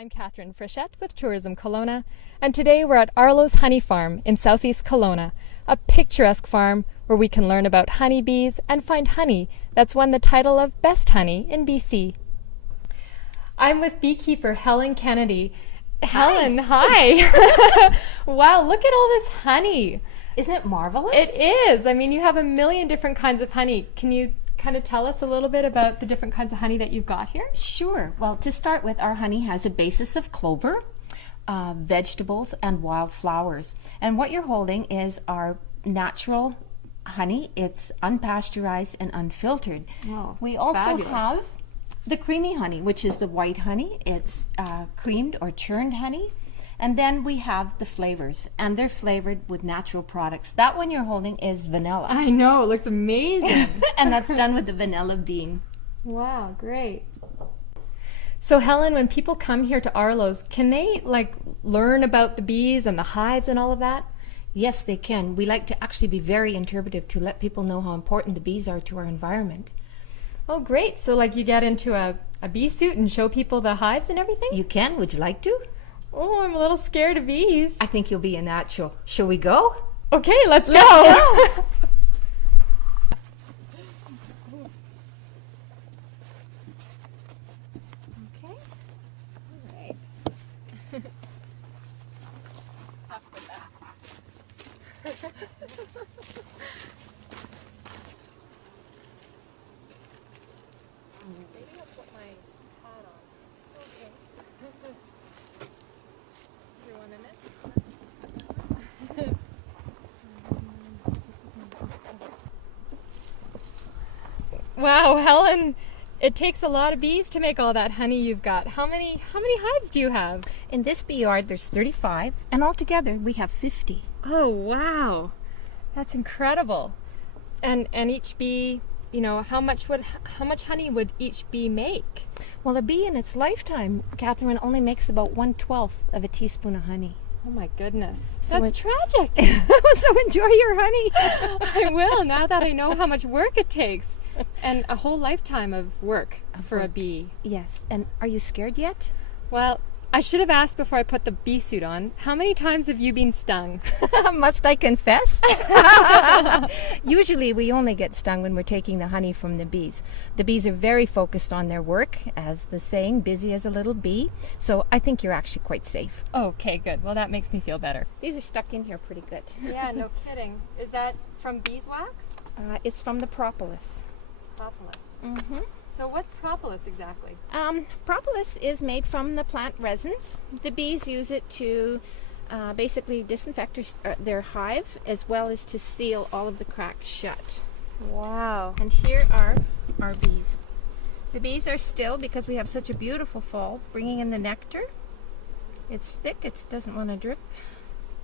I'm Catherine Frichette with Tourism Kelowna, and today we're at Arlo's Honey Farm in southeast Kelowna, a picturesque farm where we can learn about honeybees and find honey that's won the title of Best Honey in BC. I'm with beekeeper Helen Kennedy. Helen, hi! Wow, look at all this honey. Isn't it marvelous? It is. I mean, you have a million different kinds of honey. Can you kind of tell us a little bit about the different kinds of honey that you've got here? Sure. Well, to start with, our honey has a basis of clover, vegetables, and wild flowers. And what you're holding is our natural honey. It's unpasteurized and unfiltered. Oh, we also fabulous. have the creamy honey, which is the white honey. It's creamed or churned honey. And then we have the flavors, and they're flavored with natural products. That one you're holding is vanilla. I know, it looks amazing. And that's done with the vanilla bean. Wow, great. So Helen, when people come here to Arlo's, can they learn about the bees and the hives and all of that? Yes, they can. We like to actually be very interpretive to let people know how important the bees are to our environment. Oh, great. So you get into a bee suit and show people the hives and everything? You can. Would you like to? Oh, I'm a little scared of bees. I think you'll be a natural. Shall we go? Okay, let's go. Go. Okay. All right. Up with that. Maybe I'll put my hat on. Okay. You want a minute? Wow, Helen, it takes a lot of bees to make all that honey you've got. How many hives do you have? In this bee yard, there's 35, and altogether we have 50. Oh, wow. That's incredible. And each bee, how much honey would each bee make? Well, a bee in its lifetime, Catherine, only makes about 1/12 of a teaspoon of honey. Oh my goodness. So That's tragic. So enjoy your honey. I will, now that I know how much work it takes. And a whole lifetime of work for a bee. Yes. And are you scared yet? Well, I should have asked before I put the bee suit on. How many times have you been stung? Must I confess? Usually we only get stung when we're taking the honey from the bees. The bees are very focused on their work, as the saying, busy as a little bee. So I think you're actually quite safe. Okay, good. Well, that makes me feel better. These are stuck in here pretty good. Yeah, no kidding. Is that from beeswax? It's from the propolis. Propolis. Mm-hmm. So what's propolis exactly? Propolis is made from the plant resins. The bees use it to basically disinfect their hive, as well as to seal all of the cracks shut. Wow. And here are our bees. The bees are still, because we have such a beautiful fall, bringing in the nectar. It's thick, it doesn't want to drip.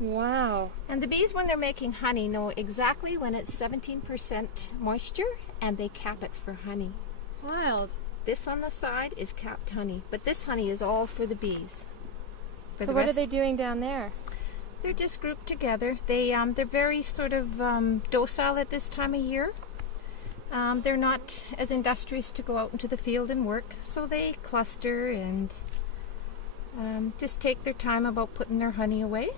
Wow. And the bees, when they're making honey, know exactly when it's 17% moisture, and they cap it for honey. Wild. This on the side is capped honey, but this honey is all for the bees. So what are they doing down there? They're just grouped together. They're very sort of docile at this time of year. They're not as industrious to go out into the field and work, so they cluster and just take their time about putting their honey away.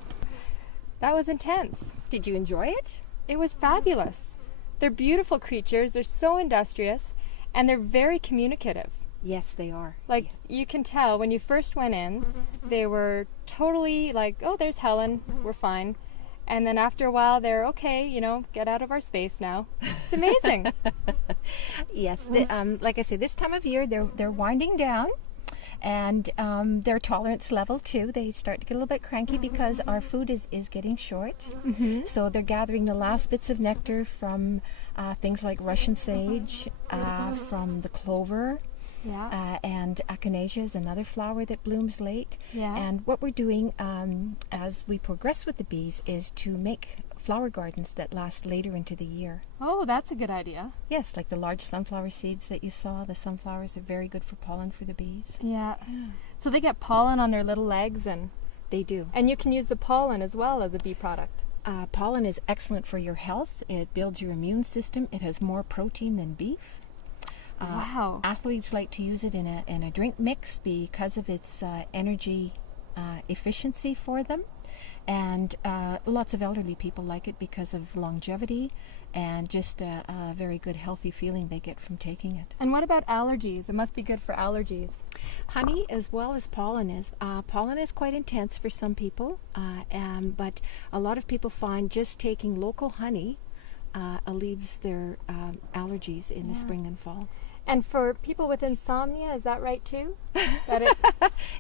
That was intense. Did you enjoy it? It was fabulous. They're beautiful creatures. They're so industrious. And they're very communicative. Yes, they are. You can tell when you first went in, they were totally oh, there's Helen, we're fine. And then after a while, they're okay, get out of our space now. It's amazing. Yes, like I said, this time of year, they're winding down. And their tolerance level too, they start to get a little bit cranky because our food is getting short. Mm-hmm. So they're gathering the last bits of nectar from things like Russian sage, from the clover, Yeah. and echinacea is another flower that blooms late. Yeah. And what we're doing as we progress with the bees is to make flower gardens that last later into the year. Oh, that's a good idea. Yes, like the large sunflower seeds that you saw. The sunflowers are very good for pollen for the bees. Yeah. So they get pollen on their little legs, and They do. you can use the pollen as well as a bee product. Pollen is excellent for your health. It builds your immune system. It has more protein than beef. Wow. Athletes like to use it in a drink mix because of its energy efficiency for them. And lots of elderly people like it because of longevity and just a very good healthy feeling they get from taking it. And what about allergies? It must be good for allergies. Honey as well as pollen is. Pollen is quite intense for some people, but a lot of people find just taking local honey alleviates their allergies in the spring and fall. And for people with insomnia, is that right too?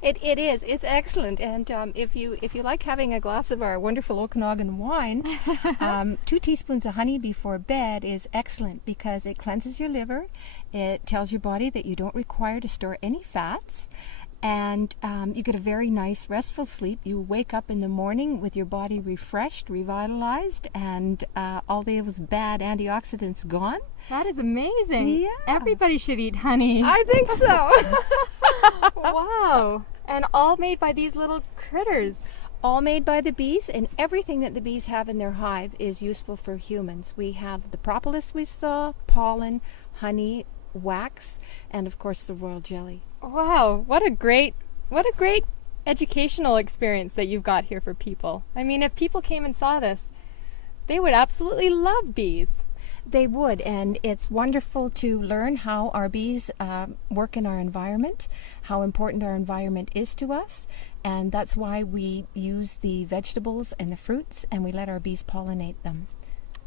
It is. It's excellent. And if you like having a glass of our wonderful Okanagan wine, 2 teaspoons of honey before bed is excellent because it cleanses your liver. It tells your body that you don't require to store any fats. And you get a very nice restful sleep. You wake up in the morning with your body refreshed, revitalized, and all those bad antioxidants gone. That is amazing. Yeah. Everybody should eat honey. I think so. Wow. And all made by these little critters. All made by the bees, and everything that the bees have in their hive is useful for humans. We have the propolis we saw, pollen, honey, wax, and of course the royal jelly. Wow, what a great educational experience that you've got here for people. I mean, if people came and saw this, they would absolutely love bees. They would, and it's wonderful to learn how our bees work in our environment, how important our environment is to us, and that's why we use the vegetables and the fruits, and we let our bees pollinate them.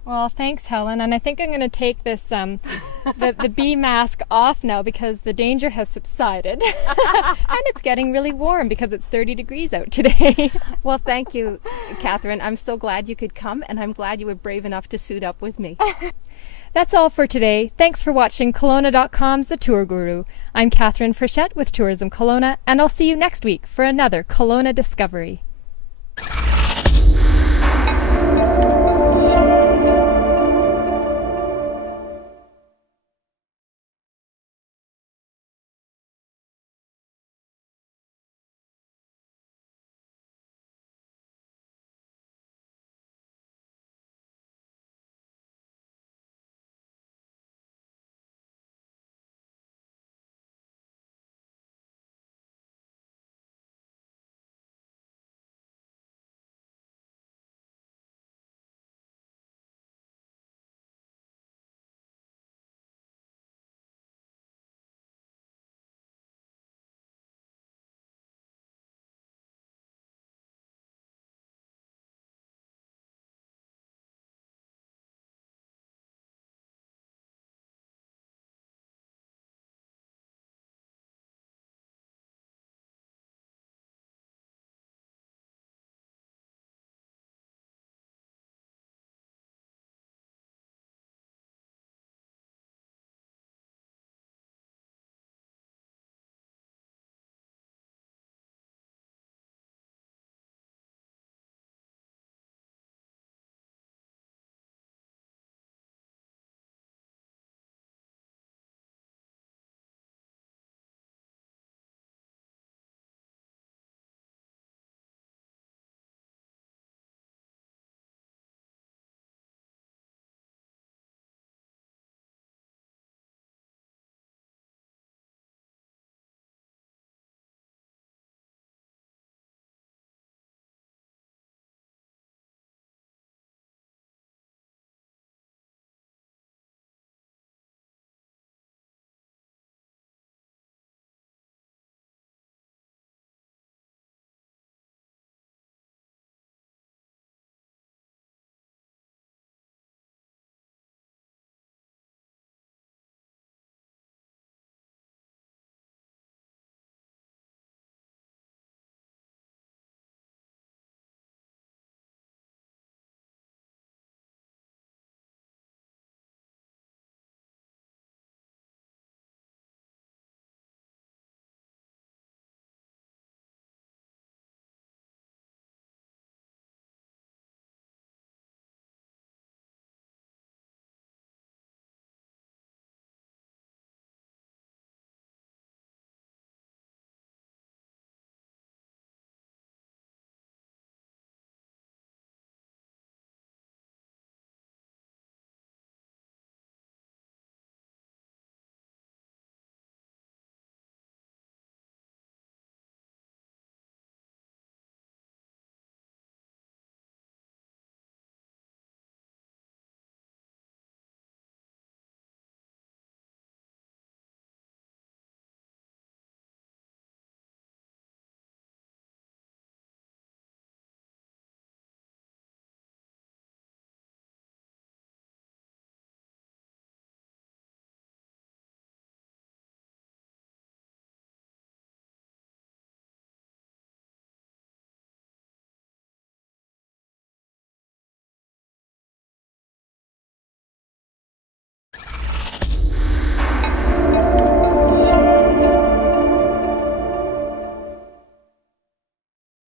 Well, thanks, Helen. And I think I'm going to take this the bee mask off now because the danger has subsided, and it's getting really warm because it's 30 degrees out today. Well, thank you, Catherine. I'm so glad you could come, and I'm glad you were brave enough to suit up with me. That's all for today. Thanks for watching Kelowna.com's The Tour Guru. I'm Catherine Frechette with Tourism Kelowna, and I'll see you next week for another Kelowna Discovery.